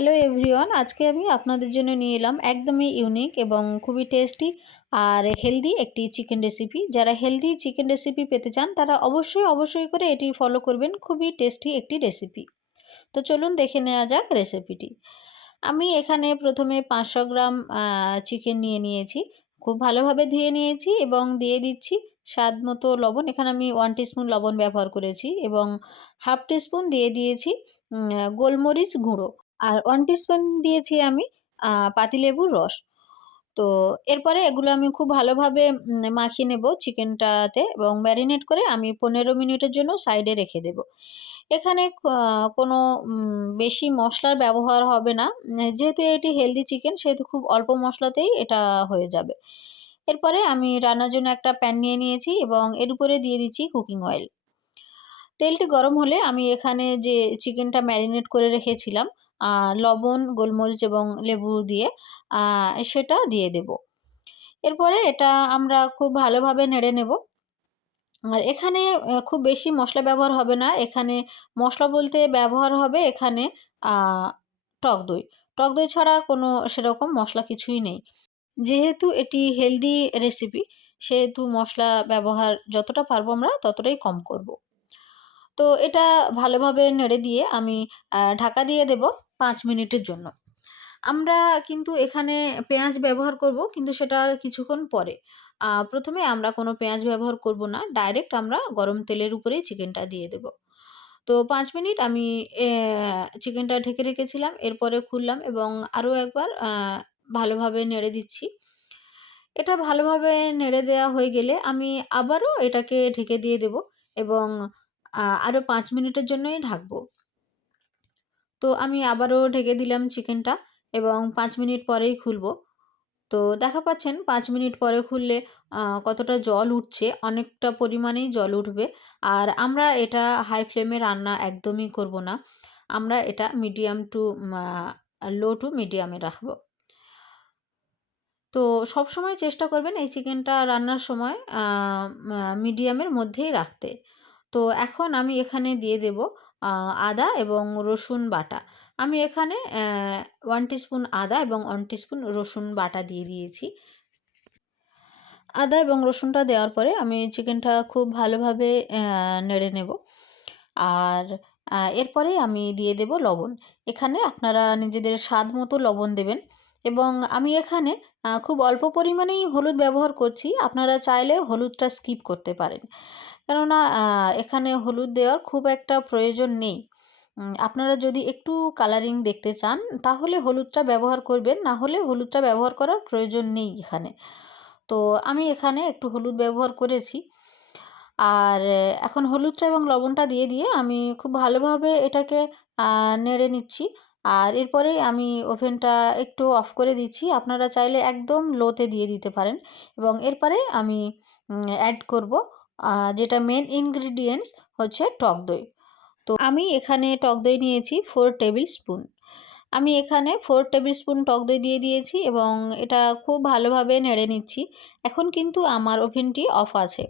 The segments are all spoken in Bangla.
হ্যালো এভরিওয়ান, আজকে আমি আপনাদের জন্য নিয়ে এলাম একদমই ইউনিক এবং খুবই টেস্টি আর হেলদি একটি চিকেন রেসিপি। যারা হেলদি চিকেন রেসিপি পেতে চান তারা অবশ্যই করে এটি ফলো করবেন। খুবই টেস্টি একটি রেসিপি। তো চলুন দেখে নেওয়া যাক রেসিপিটি। আমি এখানে প্রথমে 500 গ্রাম চিকেন নিয়েছি। খুব ভালোভাবে ধুয়ে নিয়েছি এবং দিয়ে দিচ্ছি স্বাদ মতো লবণ। এখানে আমি 1 টিস্পুন লবণ ব্যবহার করেছি এবং হাফ টিস্পুন দিয়ে দিয়েছি গোলমরিচ গুঁড়ো। আর 1 টিস্পুন দিয়েছি আমি পাতিলেবুর রস। তো এরপরে এগুলো আমি খুব ভালোভাবে মাখিয়ে নেব চিকেনটাতে এবং ম্যারিনেট করে আমি 15 মিনিটের জন্য সাইডে রেখে দেব। এখানে কোনো বেশি মশলার ব্যবহার হবে না। যেহেতু এটি হেলদি চিকেন সেহেতু খুব অল্প মশলাতেই এটা হয়ে যাবে। এরপরে আমি রান্নার জন্য একটা প্যান নিয়ে নিয়েছি এবং এর উপরে দিয়ে দিচ্ছি কুকিং অয়েল। তেলটি গরম হলে আমি এখানে যে চিকেনটা ম্যারিনেট করে রেখেছিলাম লবণ, গোলমরিচ এবং লেবু দিয়ে সেটা দিয়ে দেব। এরপরে এটা আমরা খুব ভালোভাবে নেড়ে নেব। আর এখানে খুব বেশি মশলা ব্যবহার হবে না। এখানে মশলা বলতে ব্যবহার হবে এখানে আ টক দই। টক দই ছাড়া কোনো সেরকম মশলা কিছুই নেই। যেহেতু এটি হেলদি রেসিপি সেহেতু মশলা ব্যবহার যতটা পারবো আমরা ততটাই কম করব। তো এটা ভালোভাবে নেড়ে দিয়ে আমি ঢাকা দিয়ে দেব 5 মিনিটের জন্য। আমরা কিন্তু এখানে পেঁয়াজ ব্যবহার করব কিন্তু সেটা কিছুক্ষণ পরে। প্রথমে আমরা কোনো পেঁয়াজ ব্যবহার করব না। ডাইরেক্ট আমরা গরম তেলের উপরেই চিকেনটা দিয়ে দেব। তো 5 মিনিট আমি চিকেনটা ঢেকে রেখেছিলাম। এরপরে খুললাম এবং আরও একবার ভালোভাবে নেড়ে দিচ্ছি। এটা ভালোভাবে নেড়ে দেওয়া হয়ে গেলে আমি আবারও এটাকে ঢেকে দিয়ে দেব এবং আরও 5 মিনিটের জন্যই ঢাকবো। তো আমি আবারও ঢেকে দিলাম চিকেনটা এবং 5 মিনিট পরেই খুলবো। তো দেখা পাচ্ছেন 5 মিনিট পরে খুললে কতটা জল উঠছে, অনেকটা পরিমাণেই জল উঠবে। আর আমরা এটা হাই ফ্লেমে রান্না একদমই করব না। আমরা এটা মিডিয়াম টু লো টু মিডিয়ামে রাখবো। তো সবসময় চেষ্টা করবেন এই চিকেনটা রান্নার সময় মিডিয়ামের মধ্যেই রাখতে। তো এখন আমি এখানে দিয়ে দেব আদা এবং রসুন বাটা। আমি এখানে 1 টিস্পুন আদা এবং 1 টিস্পুন রসুন বাটা দিয়ে দিয়েছি। আদা এবং রসুনটা দেওয়ার পরে আমি চিকেনটা খুব ভালোভাবে নেড়ে নেব। আর এরপরেই আমি দিয়ে দেব লবণ। এখানে আপনারা নিজেদের স্বাদ মতো লবণ দেবেন এবং আমি এখানে খুব অল্প পরিমাণেই হলুদ ব্যবহার করছি। আপনারা চাইলে হলুদটা স্কিপ করতে পারেন। কেননা এখানে হলুদ দেওয়ার খুব একটা প্রয়োজন নেই। আপনারা যদি একটু কালারিং দেখতে চান তাহলে হলুদটা ব্যবহার করবেন, না হলে হলুদটা ব্যবহার করার প্রয়োজন নেই এখানে। তো আমি এখানে একটু হলুদ ব্যবহার করেছি। আর এখন হলুদটা এবং লবণটা দিয়ে আমি খুব ভালোভাবে এটাকে নেড়ে নিচ্ছি। আর এরপরেই আমি ওভেনটা একটু অফ করে দিচ্ছি। আপনারা চাইলে একদম লোতে দিয়ে দিতে পারেন এবং এরপরে আমি অ্যাড করব যেটা মেইন ইনগ্রিডিয়েন্টস হচ্ছে টক দই। তো আমি এখানে টক দই নিয়েছি 4 টেবিল স্পুন। আমি এখানে 4 টেবিল স্পুন টক দই দিয়ে দিয়েছি এবং এটা খুব ভালোভাবে নেড়ে নিচ্ছি। এখন কিন্তু আমার ওভেনটি অফ আছে।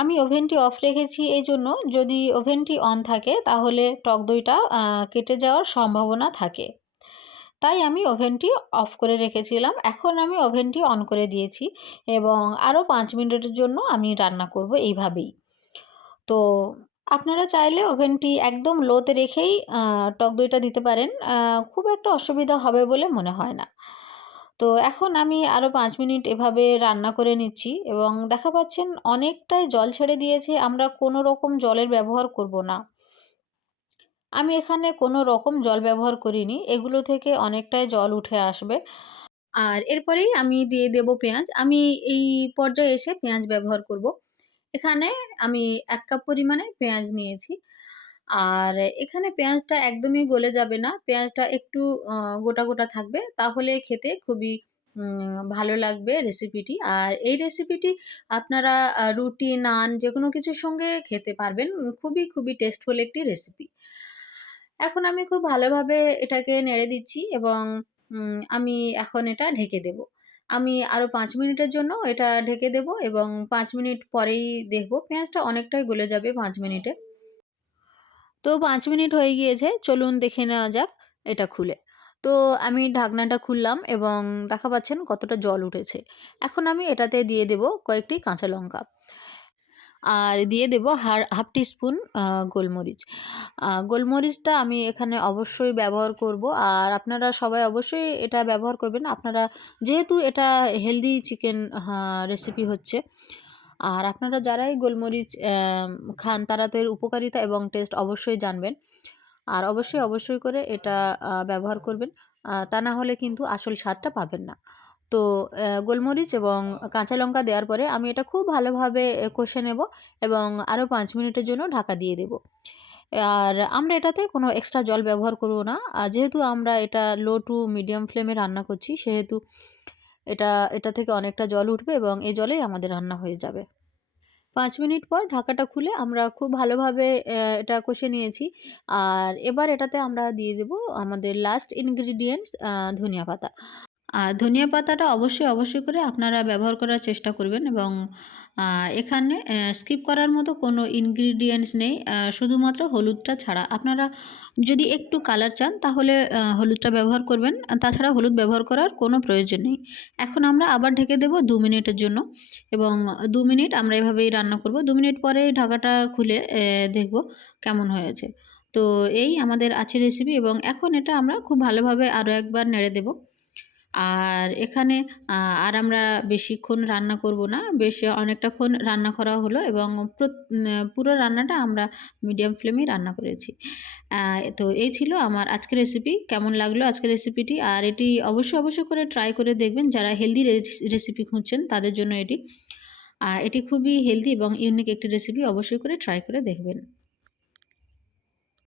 আমি ওভেনটি অফ রেখেছি এইজন্য, যদি ওভেনটি অন থাকে তাহলে টক দইটা কেটে যাওয়ার সম্ভাবনা থাকে। তাই আমি ওভেনটি অফ করে রেখেছিলাম। এখন আমি ওভেনটি অন করে দিয়েছি এবং আরও 5 মিনিটের জন্য আমি রান্না করব এইভাবেই। তো আপনারা চাইলে ওভেনটি একদম লোতে রেখেই টক দইটা দিতে পারেন। খুব একটা অসুবিধা হবে বলে মনে হয় না। তো এখন আমি আরও 5 মিনিট এভাবে রান্না করে নিচ্ছি এবং দেখা পাচ্ছেন অনেকটাই জল ছেড়ে দিয়েছে। আমরা কোনো রকম জলের ব্যবহার করব না। আমি এখানে কোনো রকম জল ব্যবহার করিনি। এগুলো থেকে অনেকটাই জল উঠে আসবে। আর এরপরেই আমি দিয়ে দেব পেঁয়াজ। আমি এই পর্যায়ে এসে পেঁয়াজ ব্যবহার করব। এখানে আমি ১ কাপ পরিমাণে পেঁয়াজ নিয়েছি। আর এখানে পেঁয়াজটা একদমই গলে যাবে না। পেঁয়াজটা একটু গোটা থাকবে। তাহলে খেতে খুবই ভালো লাগবে রেসিপিটি। আর এই রেসিপিটি আপনারা রুটি, নান যেকোনো কিছুর সঙ্গে খেতে পারবেন। খুবই টেস্টফুল একটি রেসিপি। এখন আমি খুব ভালোভাবে এটাকে নেড়ে দিচ্ছি এবং আমি এখন এটা ঢেকে দেব। আমি আরও 5 মিনিটের জন্য এটা ঢেকে দেব এবং 5 মিনিট পরেই দেখব পেঁয়াজটা অনেকটাই গলে যাবে 5 মিনিটে। তো 5 মিনিট হয়ে গিয়েছে। চলুন দেখে নেওয়া যাক এটা খুলে। তো আমি ঢাকনাটা খুললাম এবং দেখা পাচ্ছেন কতটা জল উঠেছে। এখন আমি এটাতে দিয়ে দেব কয়েকটি কাঁচা লঙ্কা। আর দিয়ে দেব হাফ টিস্পুন গোলমরিচ। গোলমরিচটা আমি এখানে অবশ্যই ব্যবহার করব। আর আপনারা সবাই অবশ্যই এটা ব্যবহার করবেন। আপনারা যেহেতু এটা হেলদি চিকেন রেসিপি হচ্ছে। আর আপনারা যারাই গোলমরিচ খান তারা তো এর উপকারিতা এবং টেস্ট অবশ্যই জানবেন। আর অবশ্যই করে এটা ব্যবহার করবেন। তা না হলে কিন্তু আসল স্বাদটা পাবেন না। তো গোলমরিচ এবং কাঁচা লঙ্কা দেওয়ার পরে আমি এটা খুব ভালোভাবে কষে নেব এবং আরও ৫ মিনিটের জন্য ঢাকা দিয়ে দেব। আর আমরা এটাতে কোনো এক্সট্রা জল ব্যবহার করব না। যেহেতু আমরা এটা লো টু মিডিয়াম ফ্লেমে রান্না করছি, সেহেতু এটা থেকে অনেকটা জল উঠবে এবং এই জলেই আমাদের রান্না হয়ে যাবে। ৫ মিনিট পর ঢাকাটা খুলে আমরা খুব ভালোভাবে এটা কষে নিয়েছি। আর এবার এটাতে আমরা দিয়ে দেব আমাদের লাস্ট ইনগ্রিডিয়েন্টস ধনিয়া পাতা। আর ধনিয়া পাতাটা অবশ্যই করে আপনারা ব্যবহার করার চেষ্টা করবেন এবং এখানে স্কিপ করার মতো কোনো ইনগ্রিডিয়েন্টস নেই, শুধুমাত্র হলুদটা ছাড়া। আপনারা যদি একটু কালার চান তাহলে হলুদটা ব্যবহার করবেন। তাছাড়া হলুদ ব্যবহার করার কোনো প্রয়োজন নেই। এখন আমরা আবার ঢেকে দেব ২ মিনিটের জন্য এবং ২ মিনিট আমরা এভাবেই রান্না করব। ২ মিনিট পরে ঢাকাটা খুলে দেখব কেমন হয়েছে। তো এই আমাদের আছে রেসিপি এবং এখন এটা আমরা খুব ভালোভাবে আরও একবার নেড়ে দেব। আর এখানে আর আমরা বেশিক্ষণ রান্না করব না। বেশ অনেকটাক্ষণ রান্না করা হলো এবং পুরো রান্নাটা আমরা মিডিয়াম ফ্লেমেই রান্না করেছি। তো এই ছিল আমার আজকের রেসিপি। কেমন লাগলো আজকের রেসিপিটি? আর এটি অবশ্যই করে ট্রাই করে দেখবেন। যারা হেলদি রেসিপি খুঁজছেন তাদের জন্য এটি। এটি খুবই হেলদি এবং ইউনিক একটি রেসিপি। অবশ্যই করে ট্রাই করে দেখবেন।